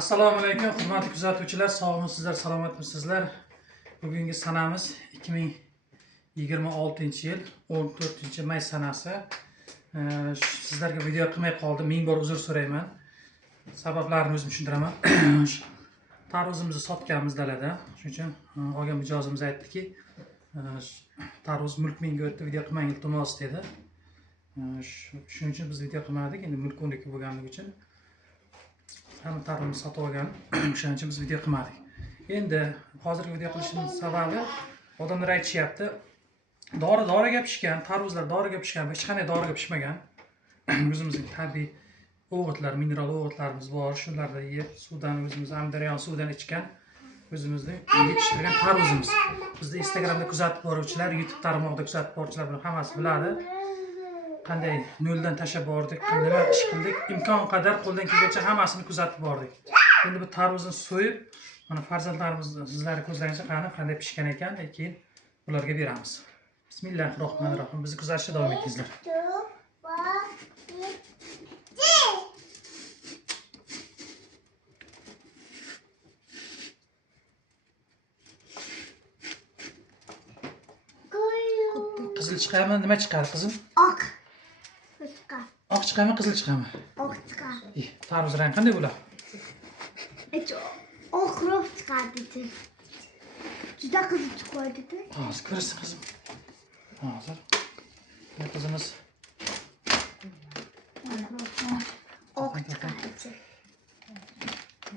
Assalomu alaykum, hurmatli kuzatuvchilar, sog'misizlar, salomatmisizlar? Bugungi sanamiz 2026-yil 14-may sanasi. Sizlarga video qilmay qoldim. Ming bor uzr so'rayman. Sabablarini o'zim tushuntiraman. Tarvuzimizni sotganmiz dalada. Shuning uchun olgan mijozimiz aytdiki, tarvuz mulk menga o'tdi, video qilmang iltimos dedi. Shuning uchun biz video qilmadik. Endi mulk uniki bo'lganligi uchun hamma tarvuzni sotib olgan. O'shaning uchun biz video qilmadik. Endi hozirgi video qilishimiz sababi odamlar aytishyapti, doriga pishgan, tarvuzlar doriga pishgan, hech qanday doriga pishmagan. O'zimizning tabiiy o'g'itlar, mineral o'g'itlarimiz bor. Shularni yeb, suvdan o'zimiz Amudaryo suvidan ichgan, o'zimizning yetishtirgan tarvuzimiz. Bizni Instagramda kuzatib boruvchilar, YouTube tarmog'ida kuzatib boruvchilar buni hammasi biladi. Qanday noldan tashlab bordik, nima ish qildik, imkon qadar qo'ldan kelgancha hammasini kuzatib bordik. Endi bu tarvuzni so'yib, mana farzandlarimiz sizlarga ko'zlaringizga qanday pishgan ekan, keyin ularga beramiz. Bismillahirrohmanirrohim. Bizni kuzatishda davom etingizlar. Qizil chiqadimi, nima chiqadi qizim? Oq. Oq chiqadimi, qizil chiqadimi? Oq chiqadi. Tarvuz rangi qanday bo'ladi? Oqroq chiqadi. Juda qizil chiqadi. Hozir ko'rasan qizim. Hozir. Bu qizimiz oq chiqadi.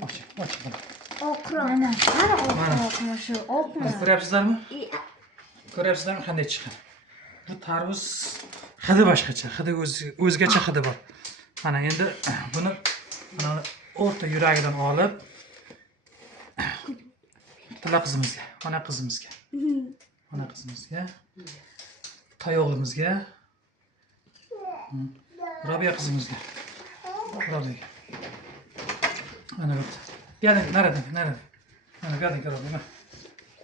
och. Oqroq. Mana oqroq, shu oqmi? Ko'ryapsizlarmi? Ko'ryapsizlarmi qanday chiqqan? Bu tarvuz hidi boshqacha, hidi o'zgacha hidi bor. Mana endi buni mana o'rta yuragidan olib tilla qizimizga, ona qizimizga, tayoqlimizga, Robiya qizimizga, Robiyaga. Mana bu. Yo'ding, narada. Mana yo'ding Robiya.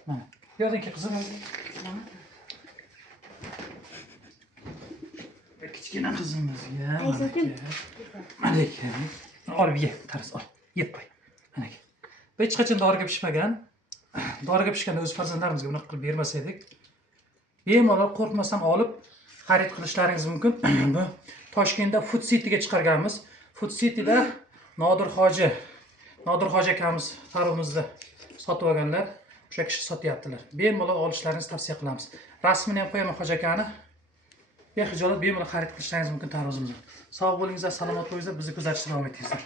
Mana. Yo'ding qizim. Kichkina qizimizga mana ekan. Olib ye, tarz ol. Yeb qo'y. Mana ekan. Hech qachon doriga pishmagan. Doriga pishganda o'z farzandlarimizga buni qilib bermasak, bemalol qo'rqmasdan olib xarid qilishlaringiz mumkin. Bu Toshkentda Food City'ga chiqarganmiz. Food City'da Nodir Hoji akamiz tarvuzni sotib olganlar, o'sha kishi sotyaptilar. Bemalol olishlaringizni tavsiya qilamiz. Rasmini ham qo'yaman Hoji akani. Bexijolat bemalol xarid qilishlaringiz mumkin tarvuzimizni. Sog' bo'lingizlar, salomat bo'lingizlar, bizni kuzatishda davom etingizlar.